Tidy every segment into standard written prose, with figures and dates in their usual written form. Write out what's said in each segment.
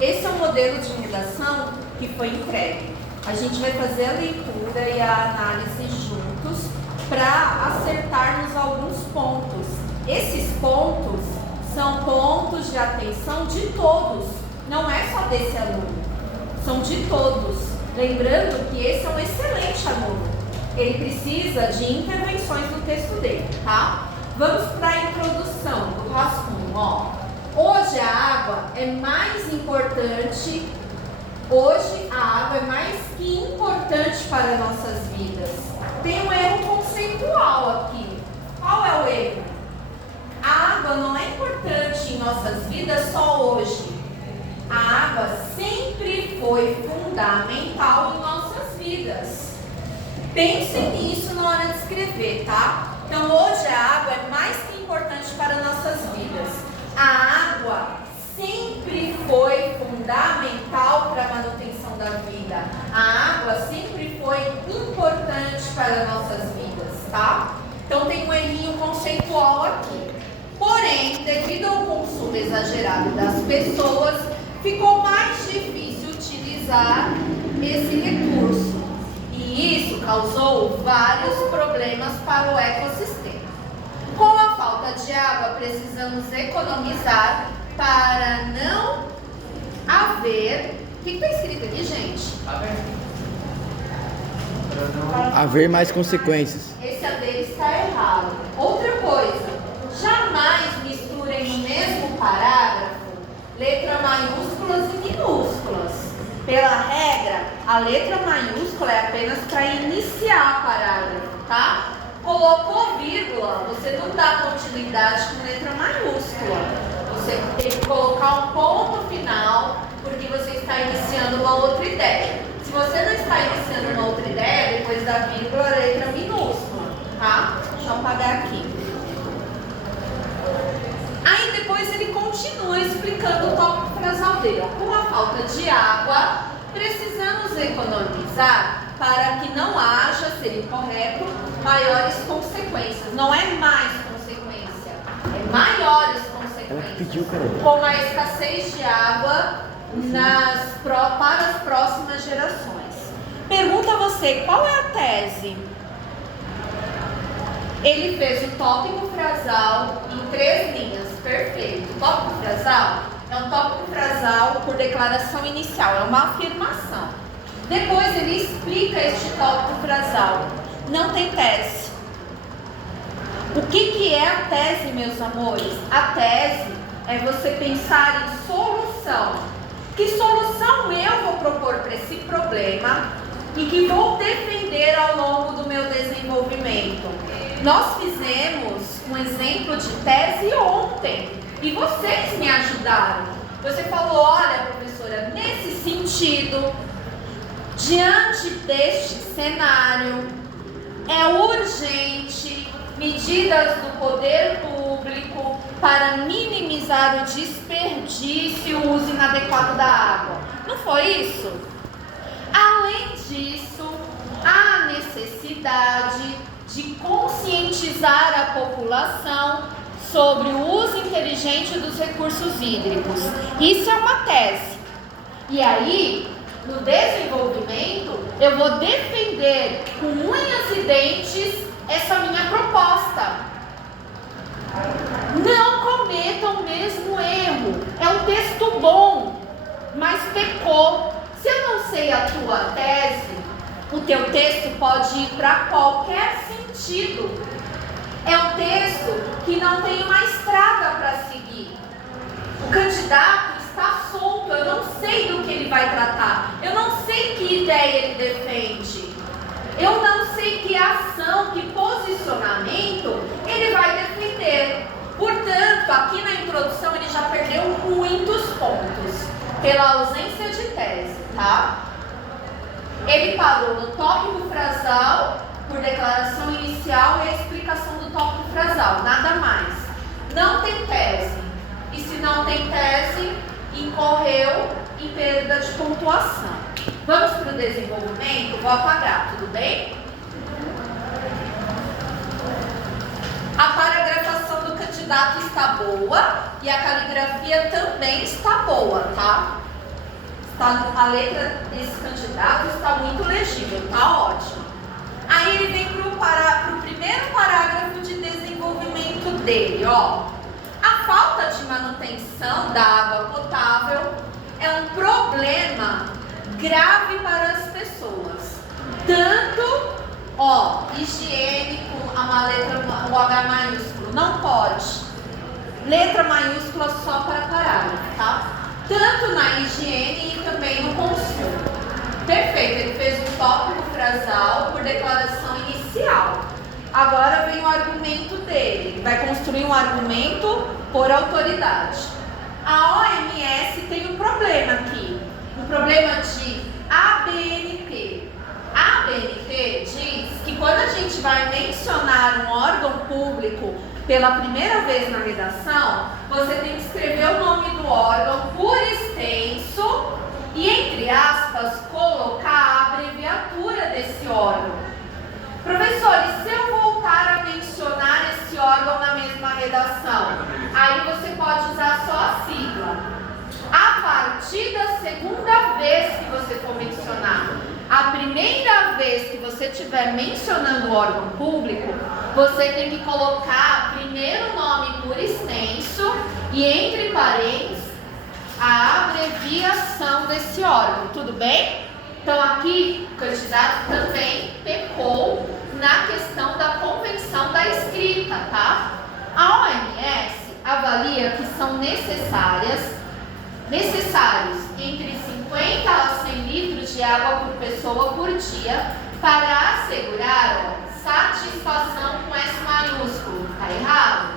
esse é um modelo de redação que foi entregue. A gente vai fazer a leitura e a análise juntos para acertarmos alguns pontos. Esses pontos são pontos de atenção de todos, não é só desse aluno, são de todos. Lembrando que esse é um excelente aluno, ele precisa de intervenções no texto dele, tá? Vamos para a introdução do rascunho, ó. Hoje a água é mais importante, hoje a água é mais que importante para nossas vidas. Tem um erro conceitual aqui. Qual é o erro? A água não é importante em nossas vidas só hoje. A água sempre foi fundamental em nossas vidas. Pensem nisso na hora de escrever, tá? Então hoje a água é mais que importante para nossas vidas. A água sempre foi fundamental para a manutenção da vida. A água sempre foi importante para nossas vidas, tá? Então tem um errinho conceitual aqui. Porém, devido ao consumo exagerado das pessoas, ficou mais difícil utilizar esse recurso. E isso causou vários problemas para o ecossistema. Com a falta de água, precisamos economizar para não haver... O que está escrito aqui, gente? Haver mais consequências. Esse haver está errado. Outra coisa, jamais misturem no mesmo parágrafo letras maiúsculas e minúsculas. Pela regra, a letra maiúscula é apenas para iniciar o parágrafo, tá? Colocou vírgula, você não dá continuidade com letra maiúscula. Você tem que colocar um ponto final, porque você está iniciando uma outra ideia. Se você não está iniciando uma outra ideia, depois da vírgula, a letra minúscula, tá? Deixa eu apagar aqui. Aí depois ele continua explicando o tópico frasal dele. Com a falta de água, precisamos economizar para que não haja, seria correto, maiores consequências. Não é mais consequência, é maiores consequências. Com a escassez de água para as próximas gerações. Pergunta a você, qual é a tese? Ele fez o tópico frasal em 3 linhas, perfeito. O tópico frasal é um tópico frasal por declaração inicial, é uma afirmação. Depois ele explica este tópico frasal. Não tem tese. O que é a tese, meus amores? A tese é você pensar em solução. Que solução eu vou propor para esse problema e que vou defender ao longo do meu desenvolvimento? Nós fizemos um exemplo de tese ontem e vocês me ajudaram. Você falou, olha, professora, nesse sentido, diante deste cenário, é urgente medidas do poder público para minimizar o desperdício e o uso inadequado da água. Não foi isso? Além disso, há necessidade de conscientizar a população sobre o uso inteligente dos recursos hídricos. Isso é uma tese. E aí, no desenvolvimento, eu vou defender com unhas e dentes essa minha proposta. Não cometam o mesmo erro. É um texto bom, mas pecou. Se eu não sei a tua tese, o teu texto pode ir para qualquer sentido. É um texto que não tem uma estrada para seguir. O candidato está solto, eu não sei do que ele vai tratar. Eu não sei que ideia ele defende. Eu não sei que ação, que posicionamento ele vai defender. Portanto, aqui na introdução ele já perdeu muitos pontos pela ausência de tese, tá? Ele parou no tópico frasal por declaração inicial e a explicação do tópico frasal, nada mais. Não tem tese. E se não tem tese, incorreu em perda de pontuação. Vamos para o desenvolvimento? Vou apagar, tudo bem? A paragrafação do candidato está boa e a caligrafia também está boa, tá? A letra desse candidato está muito legível, está ótimo. Aí ele vem para o primeiro parágrafo de desenvolvimento dele, ó. A falta de manutenção da água potável é um problema grave para as pessoas. Tanto, ó, higiene com uma letra, o H maiúsculo, não pode. Letra maiúscula só para parágrafo, tá? Tanto na higiene e também no consumo. Perfeito, ele fez um tópico frasal por declaração inicial. Agora vem o argumento dele. Ele vai construir um argumento por autoridade. A OMS tem um problema aqui. Um problema de ABNT. A ABNT diz que quando a gente vai mencionar um órgão público pela primeira vez na redação, você tem que escrever o nome do órgão por extenso e, entre aspas, colocar a abreviatura desse órgão. Professores, se eu voltar a mencionar esse órgão na mesma redação, aí você pode usar só a sigla. A partir da segunda vez que você for mencionar, a primeira vez que você estiver mencionando o órgão público, você tem que colocar primeiro o nome por extenso e, entre parênteses, a abreviação desse órgão, tudo bem? Então aqui o candidato também pecou na questão da convenção da escrita, tá? A OMS avalia que são necessários entre 50 a 100 litros de água por pessoa por dia para assegurar satisfação com S maiúsculo, tá errado?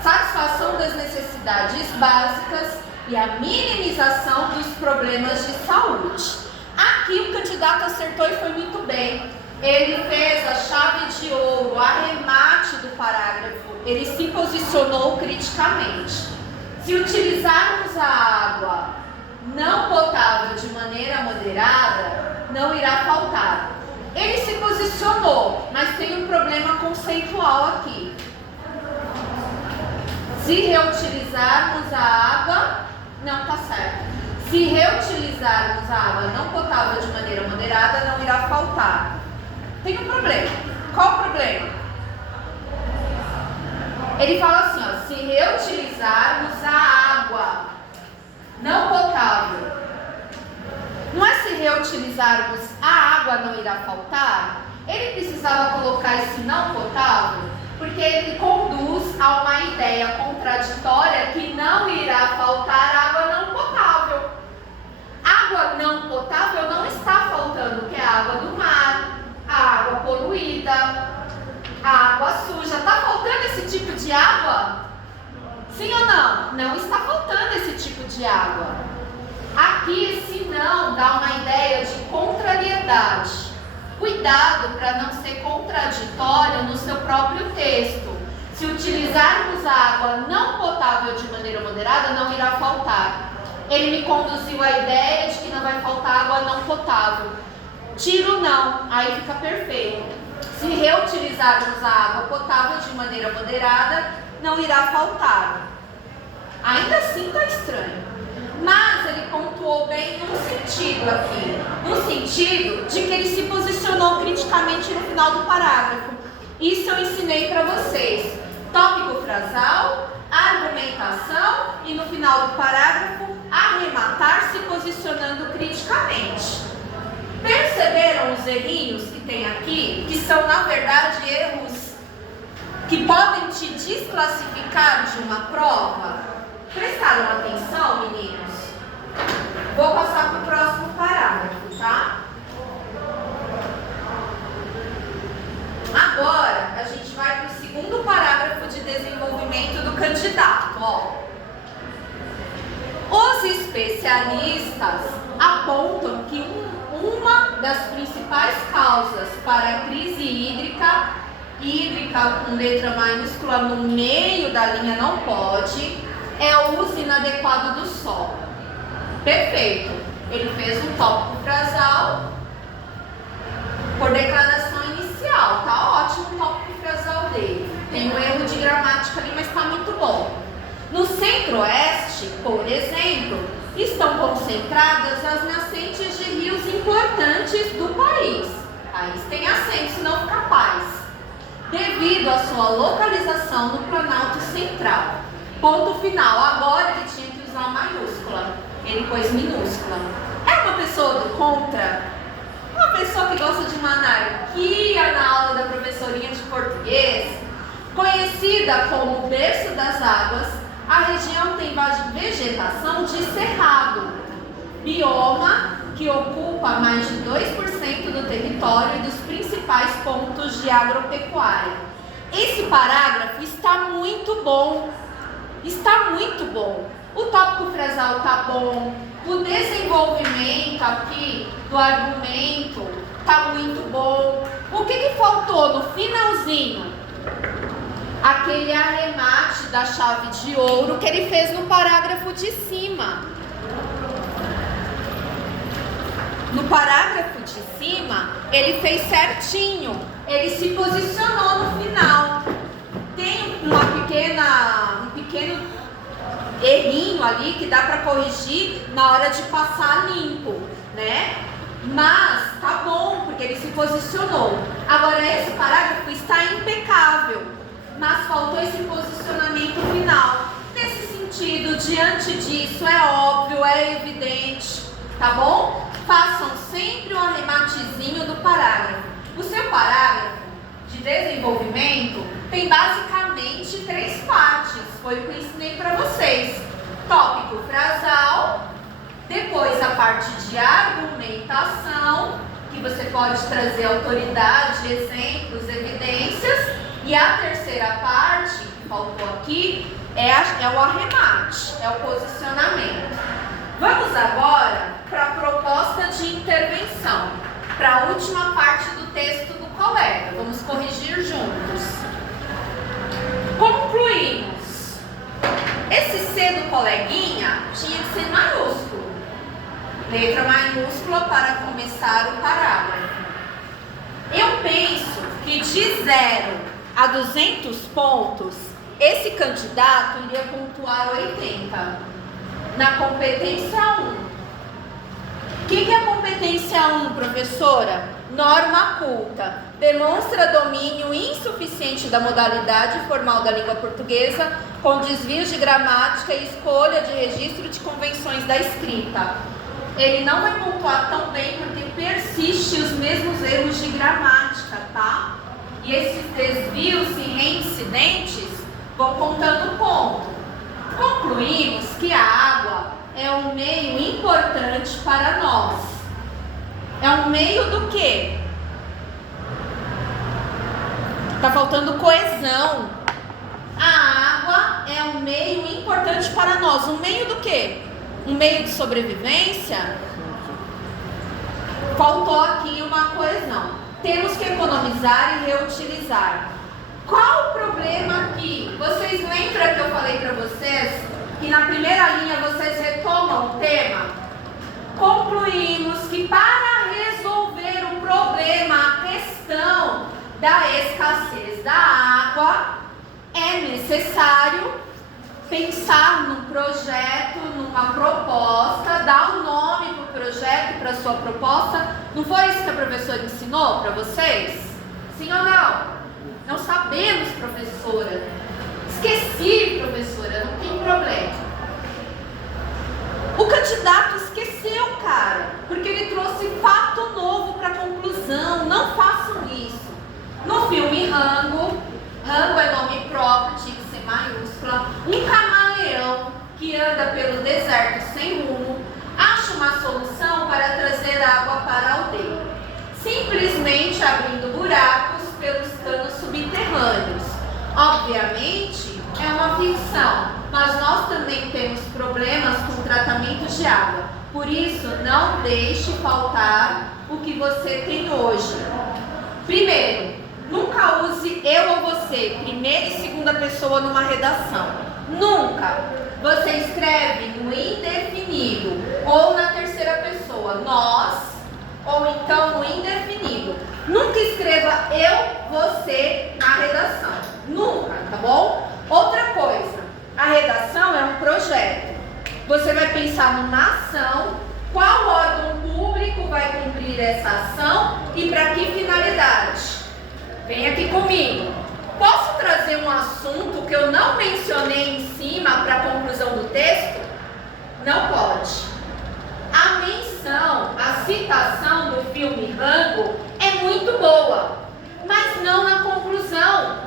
Satisfação das necessidades básicas e a minimização dos problemas de saúde. Aqui o candidato acertou e foi muito bem. Ele fez a chave de ouro, o arremate do parágrafo. Ele se posicionou criticamente. Se utilizarmos a água não potável de maneira moderada, não irá faltar. Ele se posicionou, mas tem um problema conceitual aqui. Se reutilizarmos a água, não está certo. Se reutilizarmos a água não potável de maneira moderada, não irá faltar. Tem um problema. Qual o problema? Ele fala assim, ó, se reutilizarmos a água não potável. Não é se reutilizarmos a água não irá faltar? Ele precisava colocar esse não potável porque ele conduz a uma ideia contraditória que não irá faltar água não potável. Água não potável não está faltando, que é a água do mar, a água poluída, a água suja. Está faltando esse tipo de água? Sim ou não? Não está faltando esse tipo de água. Aqui esse não dá uma ideia de contrariedade. Cuidado para não ser contraditório no seu próprio texto. Se utilizarmos a água não potável de maneira moderada, não irá faltar. Ele me conduziu à ideia de que não vai faltar água não potável. Tiro o não, aí fica perfeito. Se reutilizarmos a água potável de maneira moderada, não irá faltar. Ainda assim está estranho. Mas ele pontuou bem num sentido aqui. No sentido de que ele se posicionou criticamente no final do parágrafo. Isso eu ensinei para vocês. Tópico frasal, argumentação e no final do parágrafo, arrematar se posicionando criticamente. Perceberam os errinhos que tem aqui? Que são, na verdade, erros que podem te desclassificar de uma prova? Prestaram atenção, meninos? Vou passar para o próximo parágrafo, tá? Agora, a gente vai para o segundo parágrafo de desenvolvimento do candidato, ó. Os especialistas apontam que uma das principais causas para a crise hídrica com letra maiúscula no meio da linha não pode, é o uso inadequado do solo. Perfeito. Ele fez um tópico frasal por declaração inicial. Tá ótimo o tópico frasal dele. Tem um erro de gramática ali, mas tá muito bom. No Centro-Oeste, por exemplo, estão concentrados concentradas as nascentes de rios importantes do país. País tem acento, senão fica paz. Devido à sua localização no Planalto Central. Ponto final. Agora ele tinha que usar maiúscula. Ele pôs minúscula. É uma pessoa do contra? Uma pessoa que gosta de uma anarquia na aula da professorinha de português? Conhecida como berço das águas, a região tem vegetação de cerrado, bioma que ocupa mais de 2% do território e dos principais pontos de agropecuária. Esse parágrafo está muito bom, O tópico frasal está bom, o desenvolvimento aqui do argumento está muito bom. O que faltou no finalzinho? Aquele arremate da chave de ouro que ele fez no parágrafo de cima. No parágrafo de cima, ele fez certinho. Ele se posicionou no final. Tem um pequeno errinho ali que dá para corrigir na hora de passar limpo, né? Mas tá bom, porque ele se posicionou. Agora, esse parágrafo está impecável, mas faltou esse posicionamento final. Nesse sentido, diante disso, é óbvio, é evidente, tá bom? Façam sempre um arrematezinho do parágrafo. O seu parágrafo de desenvolvimento tem basicamente 3 partes. Foi o que eu ensinei para vocês. Tópico frasal, depois a parte de argumentação, que você pode trazer autoridade, exemplos, evidências. E a terceira parte, que faltou aqui, é o arremate, é o posicionamento. Vamos agora para a proposta de intervenção, para a última parte do texto do colega. Vamos corrigir juntos. Concluímos. Esse C do coleguinha tinha que ser maiúsculo. Letra maiúscula para começar o parágrafo. Eu penso que de 0 a 200 pontos, esse candidato iria pontuar 80 na competência 1. O que é a competência 1, professora? Norma culta. Demonstra domínio insuficiente da modalidade formal da língua portuguesa, com desvios de gramática e escolha de registro de convenções da escrita. Ele não vai pontuar tão bem porque persiste os mesmos erros de gramática, tá? E esses desvios e reincidentes vão contando ponto. Concluímos que a água é um meio importante para nós. É um meio do quê? Tá faltando coesão. A água é um meio importante para nós. Um meio do quê? Um meio de sobrevivência? Faltou aqui uma coesão. Temos que economizar e reutilizar. Qual o problema aqui? Vocês lembram que eu falei para vocês que na primeira linha vocês retomam o tema? Concluímos que para resolver o problema, a questão da escassez da água, é necessário pensar num projeto, numa proposta, dar um nome para o projeto, para a sua proposta. Não foi isso que a professora ensinou para vocês? Sim ou não? Não sabemos, professora. Esqueci, professora, não tem problema. O candidato esqueceu, cara, porque ele trouxe fato novo para a conclusão. Não façam isso. No filme Rango é nome próprio, tinha que ser maiúscula. Um camaleão que anda pelo deserto sem rumo acha uma solução para trazer água para a aldeia, simplesmente abrindo buracos pelos canos subterrâneos. Obviamente, é uma ficção, mas nós também temos problemas com o tratamento de água. Por isso, não deixe faltar o que você tem hoje. Primeiro, nunca use eu ou você, primeira e segunda pessoa numa redação. Nunca. Você escreve no indefinido ou na terceira pessoa, nós, ou então no indefinido. Nunca escreva eu, você na redação. Nunca, tá bom? Outra coisa, a redação é um projeto. Você vai pensar numa ação, qual órgão público vai cumprir essa ação e para que finalidade. Vem aqui comigo. Posso trazer um assunto que eu não mencionei em cima para a conclusão do texto? Não pode. A menção, a citação do filme Rango é muito boa, mas não na conclusão.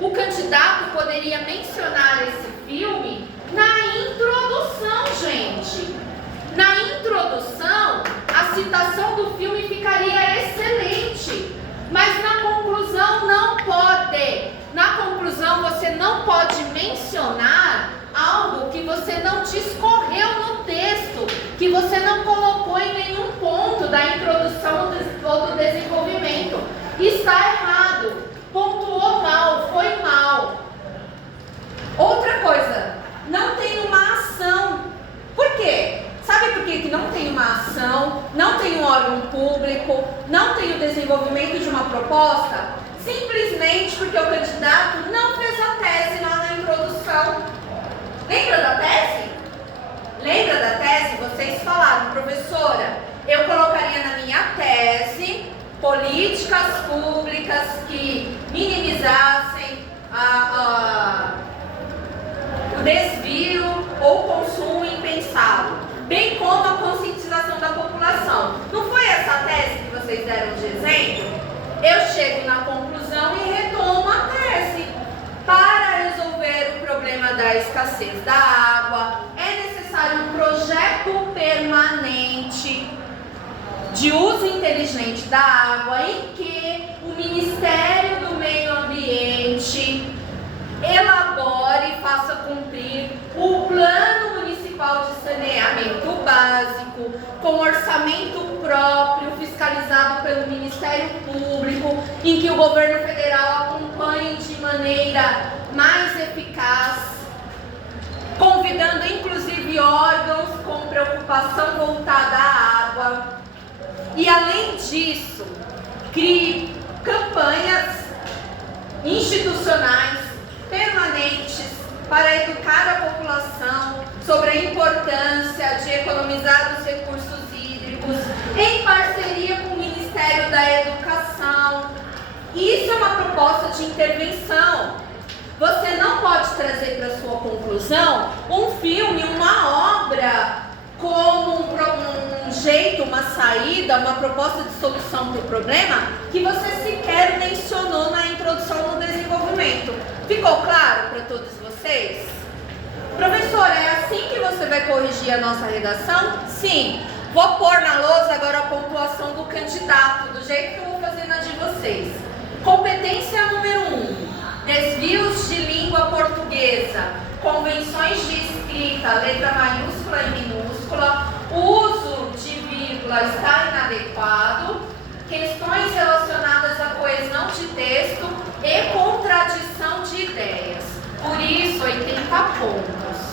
O candidato poderia mencionar esse filme na introdução, gente. Na introdução, a citação do filme ficaria excelente, mas na conclusão não pode. Na conclusão você não pode mencionar algo que você não discorreu no texto, que você não colocou em nenhum ponto da introdução ou do desenvolvimento. Está errado, pontuou mal, foi mal. Outra coisa, não tem uma ação. Por quê? Sabe por que não tem uma ação, não tem um órgão público, não tem o desenvolvimento de uma proposta? Simplesmente porque o candidato não fez a tese lá na introdução. Lembra da tese? Lembra da tese? Vocês falaram, professora, eu colocaria na minha tese políticas públicas que minimizassem o desvio ou consumo impensado, bem como a conscientização da população. Não foi essa a tese que vocês deram de exemplo? Eu chego na conclusão e retomo a tese. Para resolver o problema da escassez da água, é necessário um projeto permanente de uso inteligente da água, em que o Ministério do Meio Ambiente elabore e faça cumprir o Plano Municipal de Saneamento Básico, com orçamento próprio, fiscalizado pelo Ministério Público, em que o governo federal acompanhe de maneira mais eficaz, convidando inclusive órgãos com preocupação voltada à água. E além disso, crie campanhas institucionais permanentes para educar a população sobre a importância de economizar os recursos hídricos, em parceria com o Ministério da Educação. Isso é uma proposta de intervenção. Você não pode trazer para sua conclusão um filme, uma obra, como um jeito, uma saída, uma proposta de solução para o problema que você sequer mencionou na introdução no desenvolvimento. Ficou claro para todos vocês? Professora, é assim que você vai corrigir a nossa redação? Sim. Vou pôr na lousa agora a pontuação do candidato, do jeito que eu vou fazer na de vocês. Competência número 1. Desvios de língua portuguesa. Convenções de escrita, letra maiúscula e minúscula. O uso de vírgula está inadequado. Questões relacionadas à coesão de texto e contradição de ideias. Por isso, 80 pontos.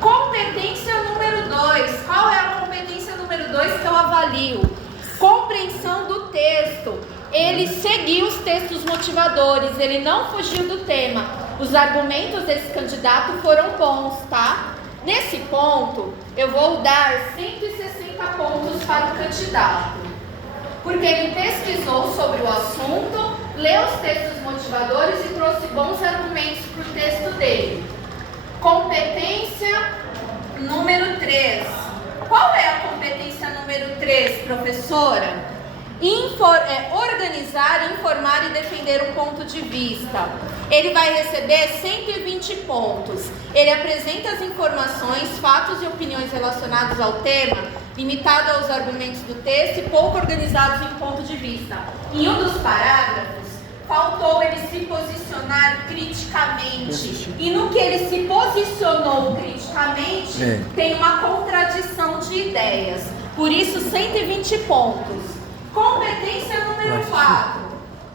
Competência número 2. Qual é a competência número 2 que eu avalio? Compreensão do texto. Ele seguiu os textos motivadores, ele não fugiu do tema. Os argumentos desse candidato foram bons, tá? Nesse ponto, eu vou dar 160 pontos para o candidato, porque ele pesquisou sobre o assunto, leu os textos motivadores e trouxe bons argumentos para o texto dele. Competência número 3. Qual é a competência número 3, professora? Organizar, informar e defender um ponto de vista. Ele vai receber 120 pontos. Ele apresenta as informações, fatos e opiniões relacionados ao tema, limitado aos argumentos do texto e pouco organizados em ponto de vista. Em um dos parágrafos, faltou ele se posicionar criticamente. E no que ele se posicionou criticamente, tem uma contradição de ideias. Por isso, 120 pontos. Competência número 4.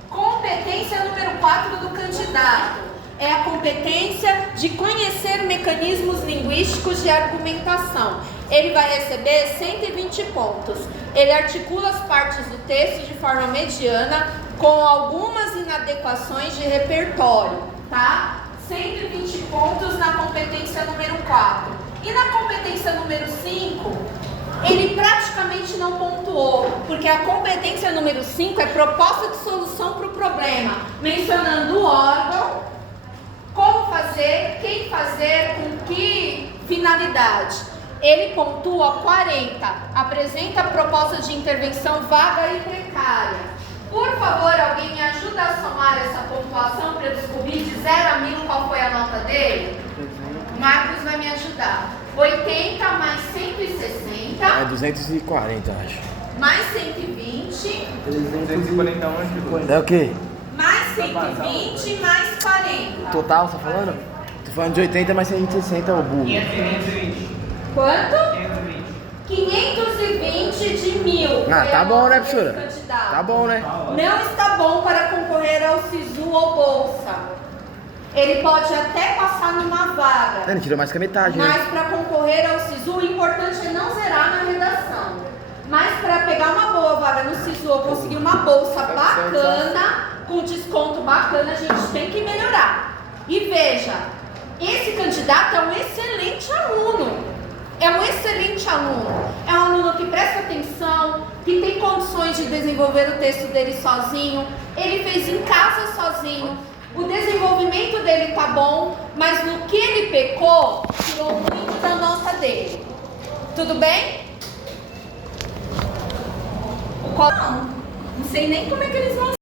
Competência número 4 do candidato é a competência de conhecer mecanismos linguísticos de argumentação. Ele vai receber 120 pontos. Ele articula as partes do texto de forma mediana, com algumas inadequações de repertório, tá? 120 pontos na competência número 4. E na competência número 5, ele praticamente não pontuou, porque a competência número 5 é proposta de solução para o problema, mencionando o órgão, como fazer, quem fazer, com que finalidade. Ele pontua 40, apresenta proposta de intervenção vaga e precária. Por favor, alguém me ajuda a somar essa pontuação para eu descobrir de 0 a 1000 qual foi a nota dele? Marcos vai me ajudar. 80 mais 160. É 240, acho. Mais 120. 341. É o quê? Mais 120 mais 40. Total, você tá falando? Tô falando de 80 mais 160, ô burro. 520. Quanto? 520. 520 de 1000. Ah, tá bom, né, professora? Candidato. Tá bom, né? Não está bom para concorrer ao SISU ou Bolsa. Ele pode até passar numa vaga. Ele tirou mais que a metade, né? Mas para concorrer ao SISU, o importante é não zerar na redação. Mas para pegar uma boa vaga no SISU ou conseguir uma bolsa bacana, com desconto bacana, a gente tem que melhorar. E veja, esse candidato é um excelente aluno. É um excelente aluno. É um aluno que presta atenção, que tem condições de desenvolver o texto dele sozinho. Ele fez em casa sozinho. O desenvolvimento dele tá bom, mas no que ele pecou, tirou muito da nota dele. Tudo bem? Não sei nem como é que eles vão